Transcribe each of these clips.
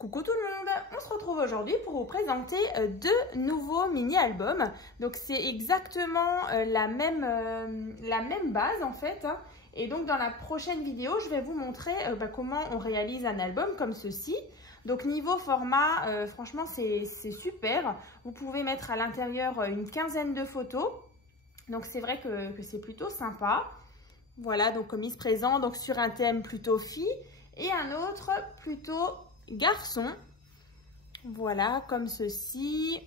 Coucou tout le monde, on se retrouve aujourd'hui pour vous présenter deux nouveaux mini-albums. Donc c'est exactement la même base en fait. Et donc dans la prochaine vidéo, je vais vous montrer comment on réalise un album comme ceci. Donc niveau format, franchement c'est super. Vous pouvez mettre à l'intérieur une quinzaine de photos. Donc c'est vrai que c'est plutôt sympa. Voilà, donc comme il se présente donc sur un thème plutôt fille et un autre plutôt garçon. Voilà, comme ceci.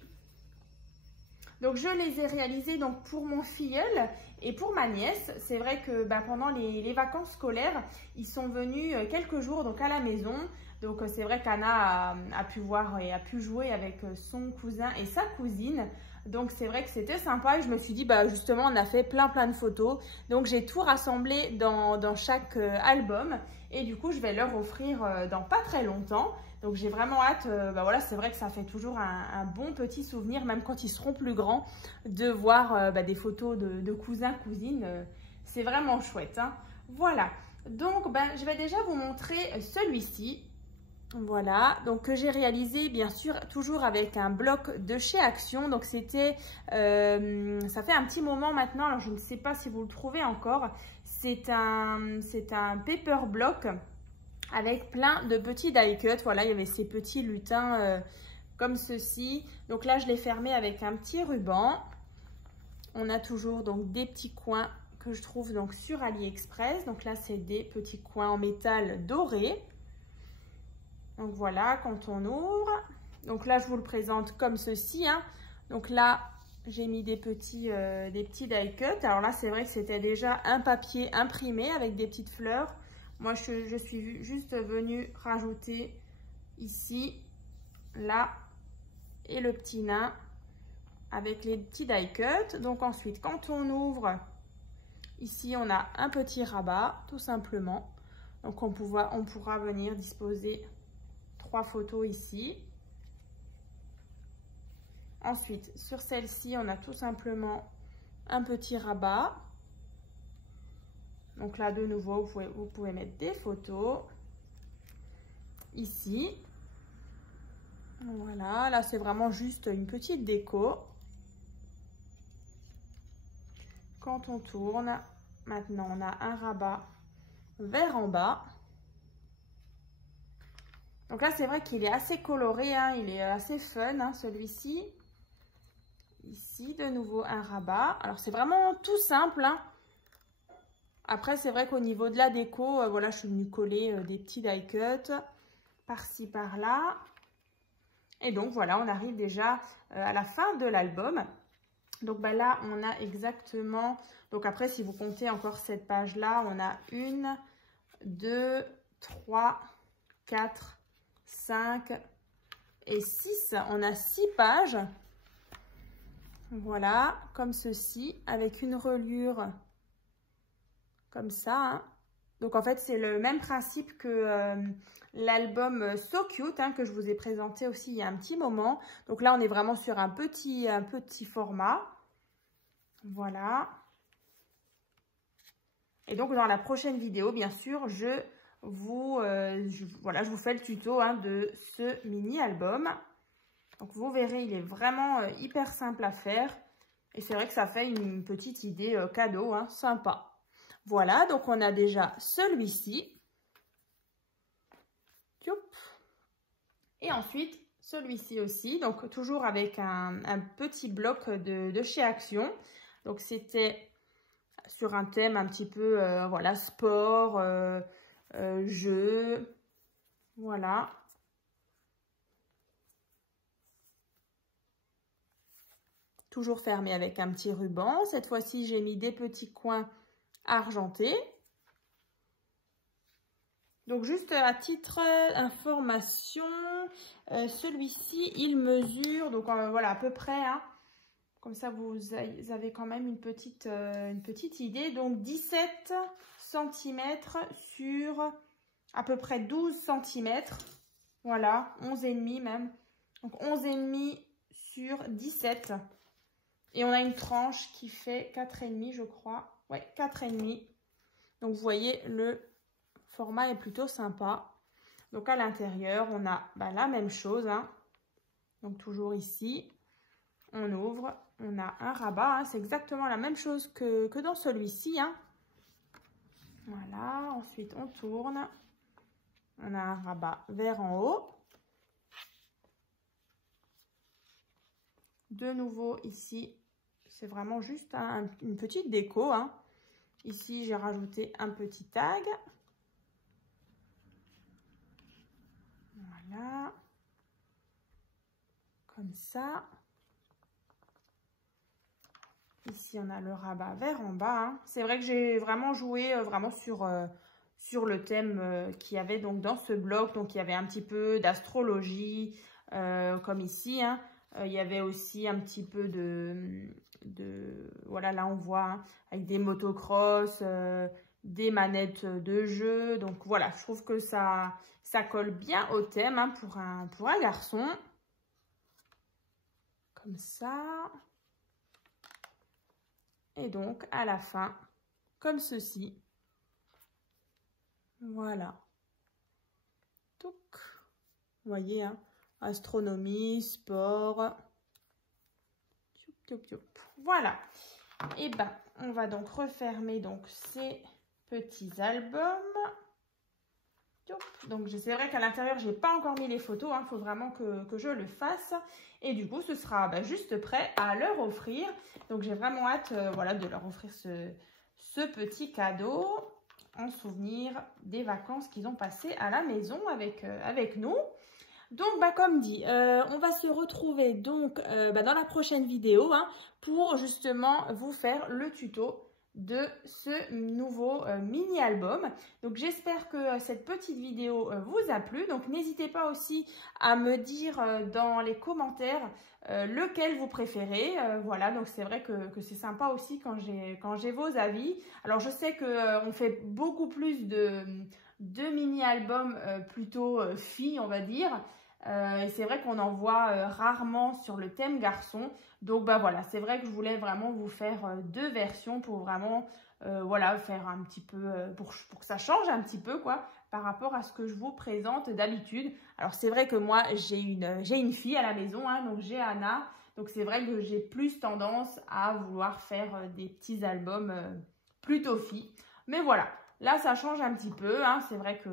Donc je les ai réalisés donc pour mon filleul et pour ma nièce. C'est vrai que pendant les vacances scolaires, ils sont venus quelques jours donc à la maison. Donc c'est vrai qu'Anna a pu voir et a pu jouer avec son cousin et sa cousine. Donc c'est vrai que c'était sympa et je me suis dit justement on a fait plein de photos. Donc j'ai tout rassemblé dans chaque album et du coup je vais leur offrir dans pas très longtemps. Donc j'ai vraiment hâte, voilà, c'est vrai que ça fait toujours un bon petit souvenir, même quand ils seront plus grands, de voir des photos de cousins, cousines. C'est vraiment chouette, hein. Voilà, donc je vais déjà vous montrer celui-ci. Voilà, donc que j'ai réalisé bien sûr toujours avec un bloc de chez Action. Donc c'était, ça fait un petit moment maintenant, alors je ne sais pas si vous le trouvez encore. C'est un paper block avec plein de petits die cuts. Voilà, il y avait ces petits lutins comme ceci. Donc là je l'ai fermé avec un petit ruban. On a toujours donc des petits coins que je trouve donc sur AliExpress. Donc là c'est des petits coins en métal doré. Donc voilà, quand on ouvre, donc là je vous le présente comme ceci, hein. Donc là j'ai mis des petits die cuts. Alors là c'est vrai que c'était déjà un papier imprimé avec des petites fleurs. Moi je suis juste venue rajouter ici, là et le petit nain avec les petits die cuts. Donc ensuite quand on ouvre, ici on a un petit rabat tout simplement. Donc on pourra venir disposer 3 photos ici. Ensuite, sur celle-ci, on a tout simplement un petit rabat. Donc là, de nouveau, vous pouvez mettre des photos. Ici. Voilà, là, c'est vraiment juste une petite déco. Quand on tourne, maintenant, on a un rabat vers en bas. Donc là, c'est vrai qu'il est assez coloré, hein, il est assez fun, hein, celui-ci. Ici, de nouveau, un rabat. Alors, c'est vraiment tout simple, hein. Après, c'est vrai qu'au niveau de la déco, voilà, je suis venue coller des petits die cuts par-ci, par-là. Et donc, voilà, on arrive déjà à la fin de l'album. Donc, là, on a exactement... Donc, après, si vous comptez encore cette page-là, on a 1, 2, 3, 4... 5 et 6, on a 6 pages. Voilà, comme ceci, avec une reliure comme ça, hein. Donc en fait, c'est le même principe que l'album So Cute, hein, que je vous ai présenté aussi il y a un petit moment. Donc là, on est vraiment sur un petit format. Voilà. Et donc dans la prochaine vidéo, bien sûr, je vous fais le tuto, hein, de ce mini album. Donc vous verrez, il est vraiment hyper simple à faire et c'est vrai que ça fait une petite idée cadeau, hein, sympa. Voilà, donc on a déjà celui-ci et ensuite celui-ci aussi, donc toujours avec un petit bloc de chez Action. Donc c'était sur un thème un petit peu voilà, sport, jeu, voilà. Toujours fermé avec un petit ruban. Cette fois-ci, j'ai mis des petits coins argentés. Donc, juste à titre d'information, celui-ci, il mesure, donc voilà, à peu près, hein, comme ça, vous avez quand même une petite idée. Donc, 17 cm sur à peu près 12 cm. Voilà, 11,5 même. Donc, 11,5 sur 17. Et on a une tranche qui fait 4,5, je crois. Ouais, 4,5. Donc, vous voyez, le format est plutôt sympa. Donc à l'intérieur, on a la même chose. Hein. Donc toujours ici, on ouvre, on a un rabat. Hein. C'est exactement la même chose que dans celui-ci. Hein. Voilà, ensuite on tourne. On a un rabat vers en haut. De nouveau ici, c'est vraiment juste une petite déco. Hein. Ici, j'ai rajouté un petit tag. Voilà. Comme ça. Ici, on a le rabat vers en bas. Hein. C'est vrai que j'ai vraiment joué sur le thème qu'il y avait donc dans ce bloc. Donc, il y avait un petit peu d'astrologie, comme ici. Hein. Il y avait aussi un petit peu voilà, là, on voit hein, avec des motocross, des manettes de jeu. Donc, voilà, je trouve que ça colle bien au thème hein, pour un garçon. Comme ça. Et donc, à la fin, comme ceci. Voilà. Donc, vous voyez, hein, astronomie, sport. Voilà. Et ben, on va donc refermer donc ces petits albums. Donc, c'est vrai qu'à l'intérieur, je n'ai pas encore mis les photos. Il faut vraiment que je le fasse. Et du coup, ce sera juste prêt à leur offrir. Donc, j'ai vraiment hâte voilà, de leur offrir ce petit cadeau en souvenir des vacances qu'ils ont passées à la maison avec nous. Donc, comme dit, on va se retrouver donc dans la prochaine vidéo hein, pour justement vous faire le tuto de ce nouveau mini-album. Donc, j'espère que cette petite vidéo vous a plu. Donc, n'hésitez pas aussi à me dire dans les commentaires lequel vous préférez. Voilà, donc c'est vrai que c'est sympa aussi quand j'ai vos avis. Alors, je sais qu'on fait beaucoup plus de mini-albums plutôt filles, on va dire. Et c'est vrai qu'on en voit rarement sur le thème garçon. Donc voilà, c'est vrai que je voulais vraiment vous faire deux versions pour vraiment voilà, faire un petit peu pour que ça change un petit peu quoi par rapport à ce que je vous présente d'habitude. Alors c'est vrai que moi j'ai une fille à la maison hein, donc j'ai Anna. Donc c'est vrai que j'ai plus tendance à vouloir faire des petits albums plutôt filles. Mais voilà, là ça change un petit peu hein, c'est vrai que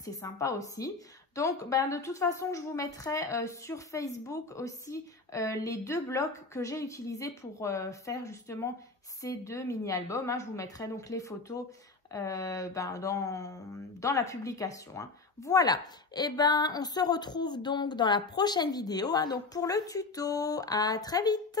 c'est sympa aussi. Donc, de toute façon, je vous mettrai sur Facebook aussi les deux blocs que j'ai utilisés pour faire justement ces deux mini-albums. Hein. Je vous mettrai donc les photos dans la publication. Hein. Voilà. Et on se retrouve donc dans la prochaine vidéo. Hein, donc, pour le tuto. À très vite.